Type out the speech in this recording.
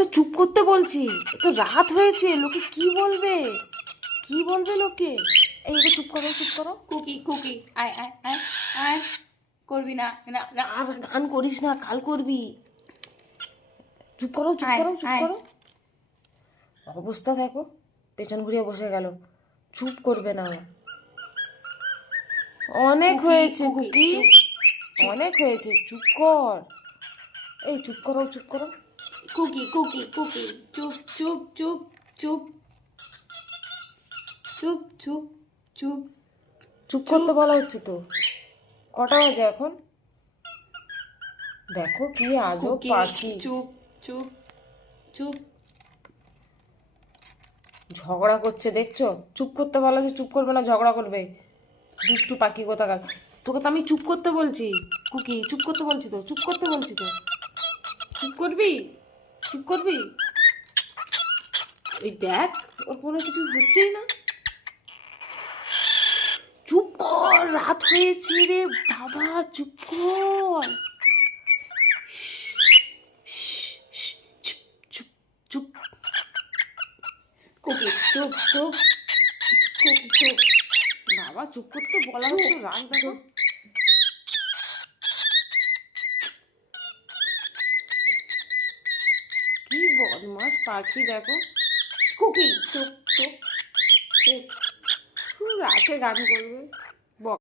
তো চুপ করতে বলছি, তো রাত হয়েছে, লোকে কি বলবে, কি বলবে লোকে। এই এটা চুপ করো, চুপ করো। কুকি কুকি আয় আয় আয় আয়, করবি না না না, আর গান করিস না, কাল করবি। চুপ করো, চুপ আয় করো, চুপ আয়। করো। অবস্থা দেখো, পেছন ঘুরিয়ে বসে গেল, চুপ করবে না ও। অনেক কুকি, হয়েছে কুকি, কুকি, চুপ, চুপ। অনেক হয়েছে, চুপ কর। এই চুপ করো, চুপ করো। কুকি কুকি কুকি, চুপ চুপ চুপ চুপ চুপ চুপ চুপ চুপ চুপ। করতে বলা হচ্ছে তো। কটা বাজে এখন? দেখো কি আজব কুকি পাখি। চুপ চুপ চুপ। ঝগড়া করছে দেখছো, চুপ করতে বলা হচ্ছে, চুপ করবে না, ঝগড়া করবে। দুষ্টু পাখি কোথাকার। তোকে তো আমি চুপ করতে বলছি কুকি, চুপ করতে বলছি তো, চুপ করতে বলছি তো। চুপ করবি, চুপ করবি। এই দেখ, ওর কোনো কিছু হচ্ছেই না। চুপ কর, রাত হয়েছে রে বাবা, চুপ কর। চুপ চুপ চুপ। কুকি চুপ চুপ, কুকি চুপ। বাবা চুপ করতে বলা হচ্ছে, রাগ দেখো। কি বদমাস পাখি দেখো। কুকি চুপ চুপ চুপ। রাতে গান করবে।